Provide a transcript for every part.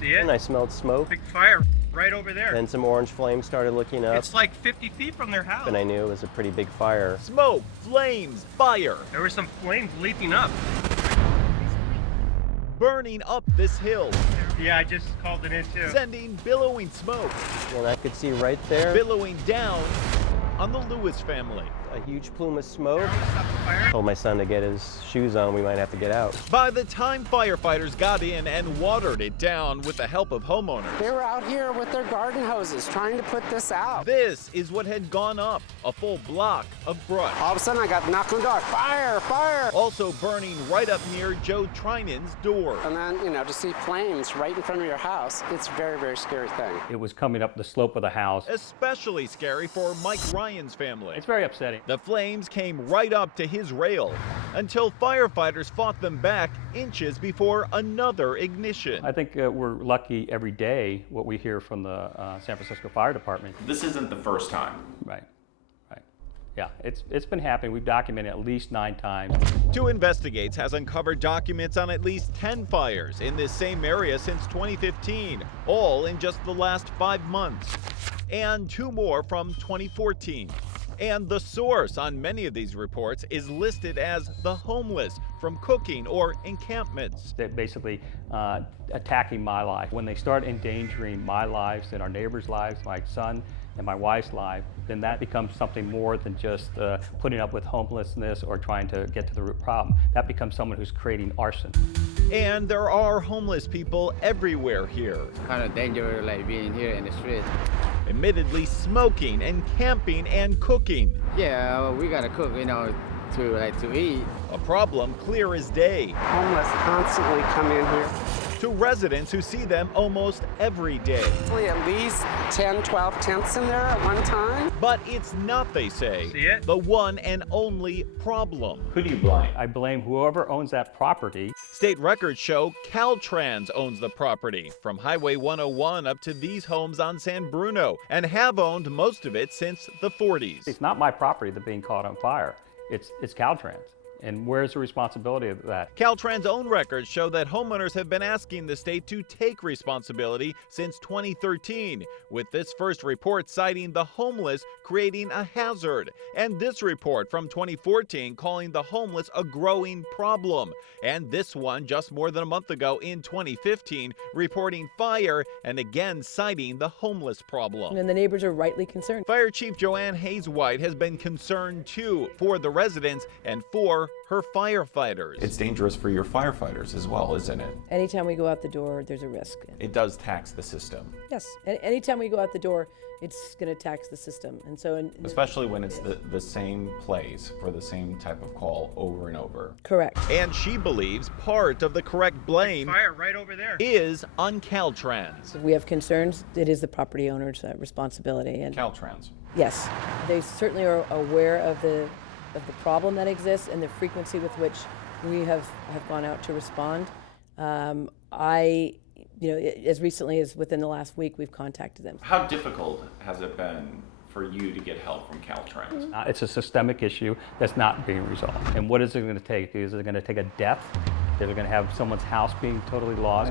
See it? And I smelled smoke. Big fire right over there. Then some orange flames started looking up. It's like 50 feet from their house. And I knew it was a pretty big fire. Smoke, flames, fire. There were some flames leaping up. Burning up this hill. Yeah, I just called it in too. Sending billowing smoke. And I could see right there Billowing down on the Lewis family. a huge plume of smoke. Stop the fire. Told my son to get his shoes on, we might have to get out. By the time firefighters got in and watered it down with the help of homeowners, They were out here with their garden hoses trying to put this out. this is what had gone up, a full block of brush. All of a sudden I got knocked on the door, fire, fire! Also burning right up near Joe Trinan's door. And then, to see flames right in front of your house, it's a very, very scary thing. It was coming up the slope of the house. Especially scary for Mike Ryan's family. It's very upsetting. The flames came right up to his rail until firefighters fought them back inches before another ignition. I think we're lucky every day what we hear from the San Francisco Fire Department. This isn't the first time. Right. Yeah, it's been happening. We've documented at least 9 times. 2 Investigates has uncovered documents on at least 10 fires in this same area since 2015, all in just the last 5 months, and 2 more from 2014. And the source on many of these reports is listed as the homeless from cooking or encampments. They're basically attacking my life. When they start endangering my lives and our neighbors' lives, my son and my wife's life, then that becomes something more than just putting up with homelessness or trying to get to the root problem. That becomes someone who's creating arson. And there are homeless people everywhere here. Kind of dangerous, like being here in the street. Admittedly smoking and camping and cooking. Yeah, we gotta cook, to eat. A problem clear as day Homeless constantly come in here. to residents who see them almost every day. Probably at least 10, 12 tents in there at one time. But it's not, they say, See it? the one and only problem. Who do you blame? I blame whoever owns that property. State records show Caltrans owns the property, from Highway 101 up to these homes on San Bruno, and have owned most of it since the 40s. It's not my property that's being caught on fire. It's Caltrans. And where's the responsibility of that? Caltrans' own records show that homeowners have been asking the state to take responsibility since 2013, with this first report citing the homeless creating a hazard, and this report from 2014 calling the homeless a growing problem, and this one just more than a month ago in 2015 reporting fire and again citing the homeless problem. And the neighbors are rightly concerned. Fire Chief Joanne Hayes-White has been concerned too for the residents and for her firefighters. It's dangerous for your firefighters as well, isn't it? Anytime we go out the door, there's a risk. It does tax the system, Yes, anytime we go out the door, it's going to tax the system. And so, especially when it's the same place for the same type of call over and over. correct. And she believes part of the correct blame Fire right over there. is on Caltrans. If we have concerns, it is the property owner's responsibility. And Caltrans. yes, they certainly are aware of the problem that exists and the frequency with which we have gone out to respond. As recently as within the last week, we've contacted them. How difficult has it been for you to get help from Caltrans? It's a systemic issue that's not being resolved. And what is it going to take? Is it going to take a death? Is it going to have someone's house being totally lost?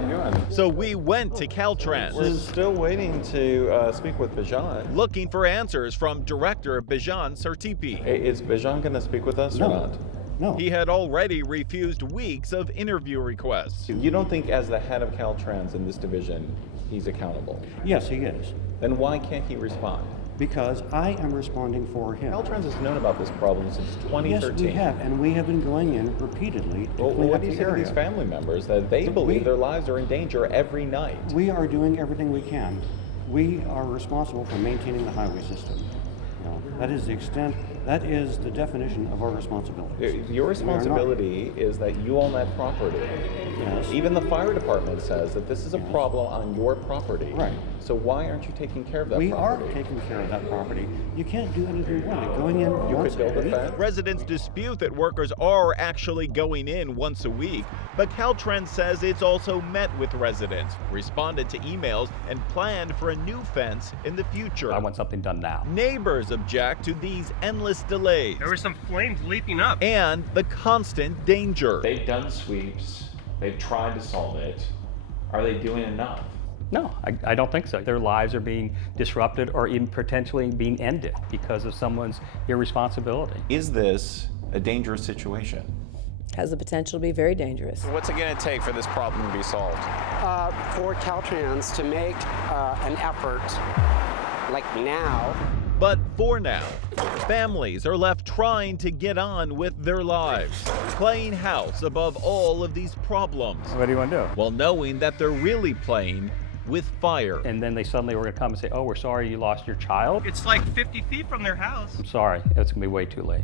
So we went to Caltrans. We're still waiting to speak with Bijan. Looking for answers from Director Bijan Sartipi. Is Bijan going to speak with us or not? No. He had already refused weeks of interview requests. You don't think as the head of Caltrans in this division, he's accountable? Yes, he is. Then why can't he respond? Because I am responding for him. Caltrans has known about this problem since 2013. Yes, we have, and we have been going in repeatedly to Well, clean what up do you the say to area. these family members that they believe their lives are in danger every night? We are doing everything we can. We are responsible for maintaining the highway system. That is the extent, that is the definition of our responsibility. Your responsibility is that you own that property. Yes. Even the fire department says that this is a problem on your property. Right. So why aren't you taking care of that We property? are taking care of that property. You can't do anything wrong. Going in You once could build a a week. fence. Residents dispute that workers are actually going in once a week, but Caltrans says it's also met with residents, responded to emails, and planned for a new fence in the future. I want something done now. Neighbors object to these endless delays There were some flames leaping up. and the constant danger. They've done sweeps. They've tried to solve it. Are they doing enough? No, I don't think so. Their lives are being disrupted or even potentially being ended because of someone's irresponsibility. Is this a dangerous situation? Has the potential to be very dangerous. What's it going to take for this problem to be solved? For Caltrans to make an effort, like now. But for now, families are left trying to get on with their lives, playing house above all of these problems. What do you want to do? While knowing that they're really playing with fire. And then they suddenly were going to come and say, oh, we're sorry you lost your child. It's like 50 feet from their house. I'm sorry, it's going to be way too late.